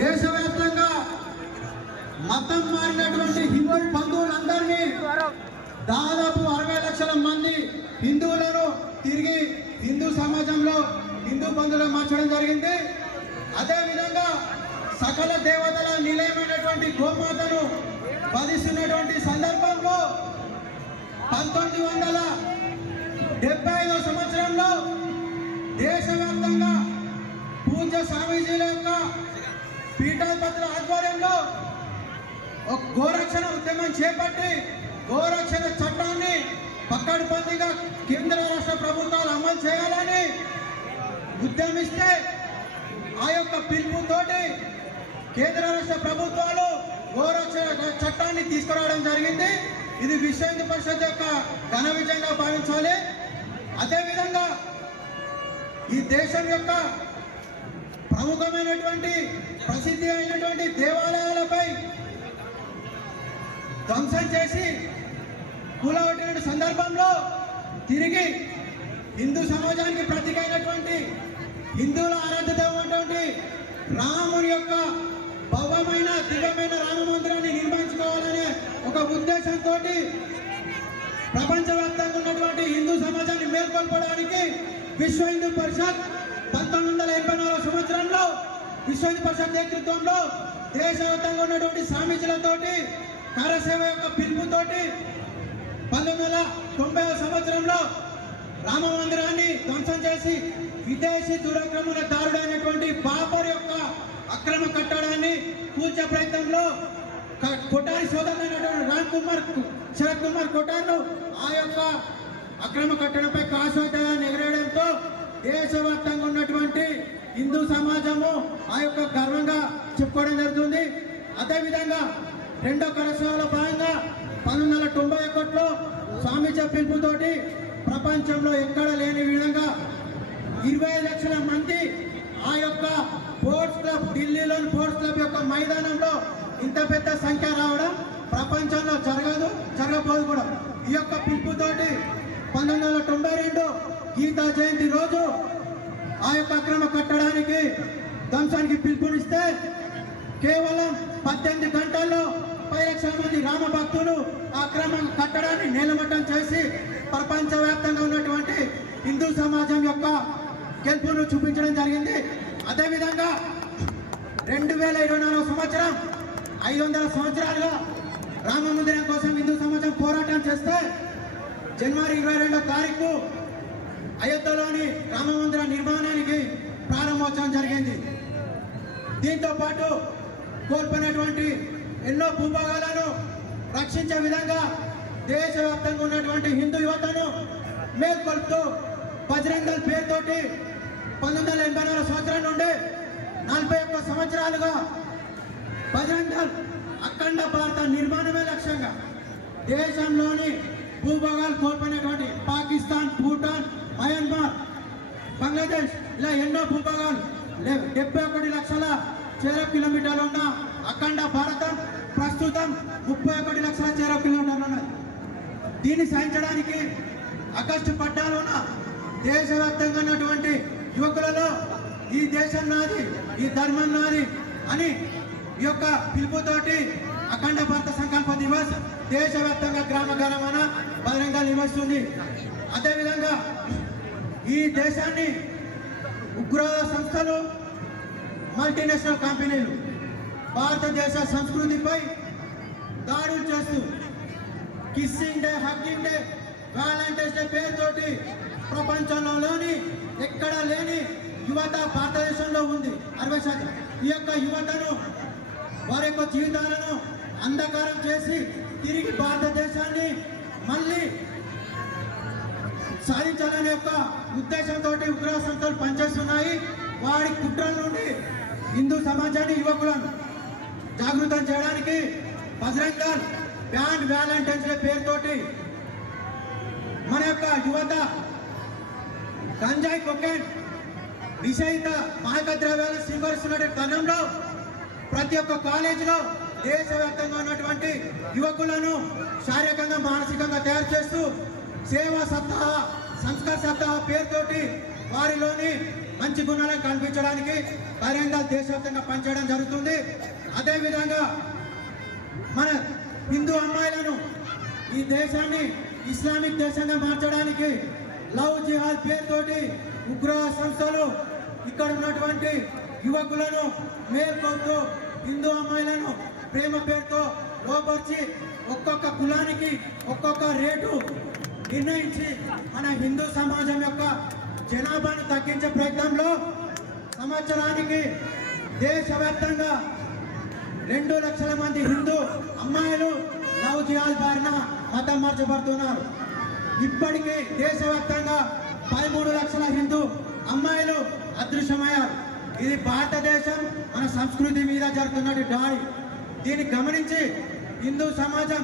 దేశవ్యాప్తంగా మతం మారినటువంటి హిందూ బంధువులందరినీ దాదాపు 60 లక్షల మంది హిందువులను తిరిగి హిందూ సమాజంలో హిందూ బంధువులను మార్చడం జరిగింది. అదేవిధంగా సకల దేవతల నిలయమైనటువంటి గోమాతను వధిస్తున్నటువంటి సందర్భంలో 1975 సంవత్సరంలో దేశవ్యాప్తంగా పూజ్య స్వామీజీల యొక్క పీఠాధిపతుల ఆధ్వర్యంలో ఒక గోరక్షణ ఉద్యమం చేపట్టి గోరక్షణ చట్టాన్ని పక్కడుబందీగా కేంద్ర రాష్ట్ర ప్రభుత్వాలు అమలు చేయాలని ఉద్యమిస్తే ఆ యొక్క పిలుపుతోటి కేంద్ర రాష్ట్ర ప్రభుత్వాలు గోరక్షణ చట్టాన్ని తీసుకురావడం జరిగింది. ఇది విశ్వ హిందూ పరిషత్ యొక్క ఘన విజయంగా భావించాలి. అదేవిధంగా ఈ దేశం యొక్క ప్రముఖమైనటువంటి ప్రసిద్ధి అయినటువంటి దేవాలయాలపై ధ్వంసం చేసి కూలగొట్టిన సందర్భంలో తిరిగి హిందూ సమాజానికి ప్రతీక అయినటువంటి హిందువుల ఆరాధ్య దైవమైనటువంటి రాముని యొక్క భవ్యమైన దివ్యమైన రామ మందిరాన్ని నిర్మించుకోవాలనే ఒక ఉద్దేశంతో ప్రపంచవ్యాప్తంగా ఉన్నటువంటి హిందూ సమాజాన్ని మేల్కొల్పడానికి విశ్వ హిందూ పరిషత్ 1984 సంవత్సరంలో విశ్వ హిందూ పరిషత్ నేతృత్వంలో దేశవ్యాప్తంగా ఉన్నటువంటి స్వామీజీలతోటి కార్యసేవ యొక్క పిలుపుతోటి 1990 సంవత్సరంలో రామ మందిరాన్ని ధ్వంసం చేసి విదేశీ దురాక్రమణదారుడైనటువంటి బాబర్ యొక్క అక్రమ కట్టడాన్ని కూల్చే ప్రయత్నంలో కొఠారి సోదరుడైనటువంటి శరత్ కుమార్ కొఠార్ను ఆ యొక్క అక్రమ కట్టడంపై కాశోదయాన్ని ఎగరేయడంతో దేశవ్యాప్తంగా ఉన్నటువంటి హిందూ సమాజము ఆ యొక్క గర్వంగా చెప్పుకోవడం జరుగుతుంది. అదేవిధంగా రెండో కరసేవలో భాగంగా 1991లో స్వామీజీ పిలుపుతోటి ప్రపంచంలో ఎక్కడ లేని విధంగా 25 లక్షల మంది ఆ యొక్క స్పోర్ట్స్ క్లబ్ ఢిల్లీలోని స్పోర్ట్స్ క్లబ్ యొక్క మైదానంలో ఇంత పెద్ద సంఖ్య రావడం ప్రపంచంలో జరగబోదు కూడా. ఈ యొక్క పిలుపుతోటి 1992 గీతా జయంతి రోజు ఆ యొక్క అక్రమ కట్టడానికి ధ్వంసానికి పిలుపునిస్తే కేవలం 18 గంటల్లో 10 లక్షల మంది రామ భక్తులు ఆ అక్రమ కట్టడాన్ని నేలమట్టం చేసి ప్రపంచవ్యాప్తంగా ఉన్నటువంటి హిందూ సమాజం యొక్క గెలుపును చూపించడం జరిగింది. అదేవిధంగా 2024 సంవత్సరం 500 సంవత్సరాలుగా రామ మందిరం కోసం హిందూ సమాజం పోరాటం చేస్తే జనవరి 22వ తారీఖు అయోధ్యలోని రామ మందిర నిర్మాణానికి ప్రారంభోత్సవం జరిగింది. దీంతో పాటు కోల్పోయినటువంటి ఎన్నో భూభాగాలను రక్షించే విధంగా దేశవ్యాప్తంగా ఉన్నటువంటి హిందూ యువతను మేల్కొల్పుతూ బజరంగ్ దళ్ పేరుతోటి 1984 సంవత్సరం నుండి 41 సంవత్సరాలుగా బజరంగ్ దళ్ అఖండ భారత నిర్మాణమే లక్ష్యంగా దేశంలోని భూభాగాలు కోల్పోయినటువంటి పాకిస్తాన్, భూటాన్, మయన్మార్, బంగ్లాదేశ్ ఇలా ఎన్నో భూభాగాలు 71 లక్షల చదరపు కిలోమీటర్లు ఉన్న అఖండ భారతం ప్రస్తుతం 31 లక్షల చదరపు కిలోమీటర్లు ఉన్నది. దీన్ని సాధించడానికి ఆగస్టు 14న దేశవ్యాప్తంగా ఉన్నటువంటి యువకులలో ఈ దేశం నాది, ఈ ధర్మం నాది అని ఈ యొక్క పిలుపుతోటి అఖండ భారత సంకల్ప దివస్ దేశవ్యాప్తంగా గ్రామ గ్రామాన బహిరంగంగా నిర్వహిస్తుంది. అదేవిధంగా ఈ దేశాన్ని ఉగ్రవాద సంస్థలు, మల్టీనేషనల్ కంపెనీలు భారతదేశ సంస్కృతిపై దాడులు చేస్తూ kissing day, hugging day, Valentine's day పేరుతోటి ప్రపంచంలోని ఎక్కడ లేని యువత భారతదేశంలో ఉంది 60%. ఈ యొక్క యువతను వారి యొక్క జీవితాలను అంధకారం చేసి తిరిగి భారతదేశాన్ని మళ్ళీ సాధించాలనే యొక్క ఉద్దేశంతో ఉగ్రవాద సంస్థలు పనిచేస్తున్నాయి. వారి కుట్రల నుండి హిందూ సమాజాన్ని, యువకులను జాగృతం చేయడానికి Bajrang Dal ban Valentine's day పేరుతోటి మన యొక్క యువత గంజాయి, కొకైన్, నిషేధిత మాదక ద్రవ్యాలను స్వీకరిస్తున్న తరుణంలో ప్రతి ఒక్క కాలేజీలో దేశవ్యాప్తంగా ఉన్నటువంటి యువకులను శారీరకంగా, మానసికంగా తయారు చేస్తూ సేవా సప్తాహ, సంస్కార సప్తాహ పేరుతోటి వారిలోని మంచి గుణాలను కల్పించడానికి బజరంగ దళ్ దేశవ్యాప్తంగా పనిచేయడం జరుగుతుంది. అదేవిధంగా మన హిందూ అమ్మాయిలను ఈ దేశాన్ని ఇస్లామిక్ దేశంగా మార్చడానికి లవ్ జిహాద్ పేరుతోటి ఉగ్రవాద సంస్థలు ఇక్కడ ఉన్నటువంటి యువకులను మేల్కొల్తూ హిందూ అమ్మాయిలను ప్రేమ పేరుతో లోపరిచి ఒక్కొక్క కులానికి ఒక్కొక్క రేటు నిర్ణయించి మన హిందూ సమాజం యొక్క జనాభాను తగ్గించే ప్రయత్నంలో సంవత్సరానికి దేశవ్యాప్తంగా 2 లక్షల మంది హిందూ అమ్మాయిలు లవ్ జిహాద్ బారిన మతం మార్చబడుతున్నారు. ఇప్పటికీ దేశవ్యాప్తంగా 13 లక్షల హిందూ అమ్మాయిలు అదృశ్యమయ్యారు. ఇది భారతదేశం మన సంస్కృతి మీద జరుగుతున్న దాడి. దీన్ని గమనించి హిందూ సమాజం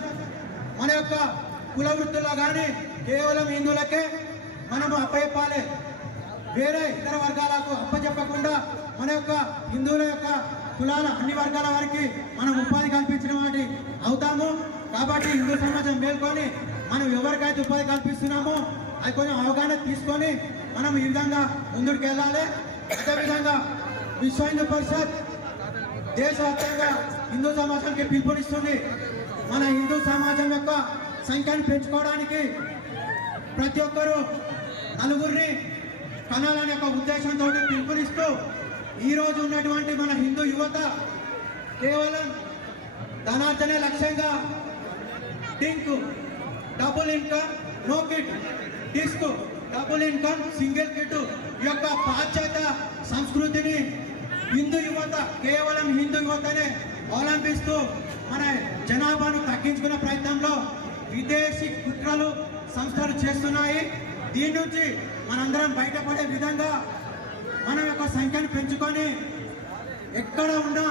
మన యొక్క కుల వృత్తుల్లో కానీ కేవలం హిందువులకే మనము అప్పచెప్పాలి. వేరే ఇతర వర్గాలకు అప్పచెప్పకుండా మన యొక్క హిందువుల యొక్క కులాల అన్ని వర్గాల వారికి మనం ఉపాధి కల్పించిన వాటి అవుతాము. కాబట్టి హిందూ సమాజం మేల్కొని మనం ఎవరికైతే ఉపాధి కల్పిస్తున్నామో అది కొంచెం అవగాహన తీసుకొని మనం ఈ విధంగా ముందుకు వెళ్ళాలి. అదేవిధంగా విశ్వ హిందూ పరిషత్ దేశవ్యాప్తంగా హిందూ సమాజానికి పిలుపునిస్తుంది. మన హిందూ సమాజం యొక్క సంఖ్యను పెంచుకోవడానికి ప్రతి ఒక్కరూ నలుగురిని కనాలనే ఒక ఉద్దేశంతో పిలుపునిస్తూ ఈరోజు ఉన్నటువంటి మన హిందూ యువత కేవలం ధనార్జనే లక్ష్యంగా టింక్ డబుల్ ఇన్కమ్ నో కిట్ డిస్క్ డబుల్ ఇన్కమ్ సింగిల్ కిట్ ఈ యొక్క పాశ్చాత్య సంస్కృతిని హిందూ యువత కేవలం హిందూ యువతనే అవలంబిస్తూ మన జనాభాను తగ్గించుకునే ప్రయత్నంలో విదేశీ కుట్రలు సంస్థలు చేస్తున్నాయి. దీని నుంచి మనందరం బయటపడే విధంగా మన యొక్క సంఖ్యను పెంచుకొని ఎక్కడ ఉన్నా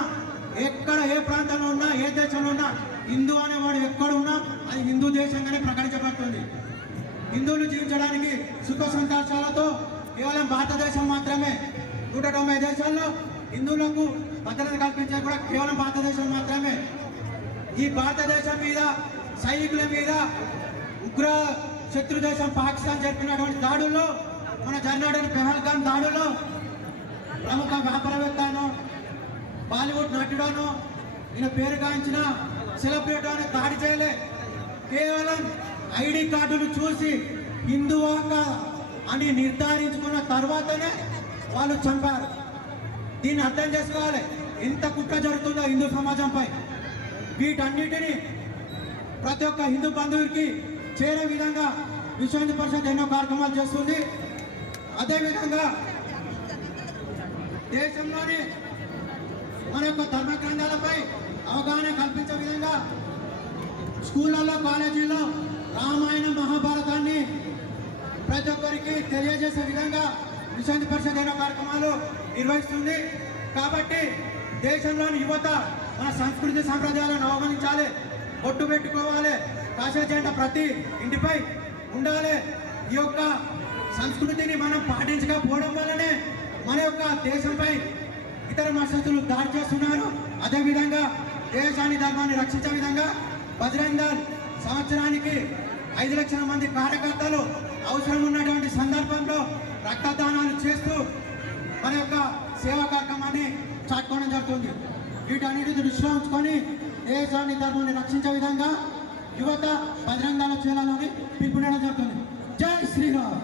ఎక్కడ ఏ ప్రాంతంలో ఉన్నా ఏ దేశంలో ఉన్నా హిందూ అనేవాడు ఎక్కడ ఉన్నా అది హిందూ దేశంగానే ప్రకటించబడుతుంది. హిందువులు జీవించడానికి సుఖ సంతోషాలతో కేవలం భారతదేశం మాత్రమే 190 దేశాల్లో హిందువులకు భద్రత కల్పించేది కూడా కేవలం భారతదేశం మాత్రమే. ఈ భారతదేశం మీద సైనికుల మీద ఉగ్ర శత్రు దేశం పాకిస్తాన్ జరిపినటువంటి దాడుల్లో మన జరిగినటువంటి పెహల్గాం దాడుల్లో ప్రముఖ వ్యాపారవేత్తను బాలీవుడ్ నటుడను ఈయన పేరు గాంచిన సెలబ్రిటీ అని దాడి చేయలే. కేవలం ఐడి కార్డులు చూసి హిందువా అని నిర్ధారించుకున్న తర్వాతనే వాళ్ళు చంపారు. దీన్ని అర్థం చేసుకోవాలి ఎంత కుట్ర జరుగుతుందో హిందూ సమాజంపై. వీటన్నిటిని ప్రతి ఒక్క హిందూ బంధువుడికి చేరే విధంగా విశ్వ హిందూ పరిషత్ ఎన్నో కార్యక్రమాలు చేస్తుంది. అదేవిధంగా దేశంలోని మన యొక్క ధర్మ గ్రంథాలపై అవగాహన కల్పించే విధంగా స్కూళ్ళల్లో కాలేజీల్లో రామాయణ మహాభారతాన్ని ప్రతి ఒక్కరికి తెలియజేసే విధంగా విశ్వ హిందూ పరిషత్ ఎన్నో కార్యక్రమాలు నిర్వహిస్తుంది. కాబట్టి దేశంలోని యువత మన సంస్కృతి సంప్రదాయాలను అవగణించాలి, బొట్టు పెట్టుకోవాలి, కాషాయ జెండా ప్రతి ఇంటిపై ఉండాలి. ఈ యొక్క సంస్కృతిని మనం పాటించకపోవడం వల్లనే మన యొక్క దేశంపై ఇతర మతస్థులు దాడి చేస్తున్నారు. అదేవిధంగా దేశాన్ని ధర్మాన్ని రక్షించే విధంగా బజరంగ దళ్ సంవత్సరానికి 5 లక్షల మంది కార్యకర్తలు అవసరం ఉన్నటువంటి సందర్భంలో రక్తదానాలు చేస్తూ మన యొక్క సేవా కార్యక్రమాన్ని చాటుకోవడం జరుగుతుంది. వీటన్నిటి దృష్టిలో ఉంచుకొని దేశాన్ని ధర్మాన్ని రక్షించే విధంగా యువత బజరంగ దళ్ చేయాలని పిలుపునడం జరుగుతుంది. జై శ్రీరామ్.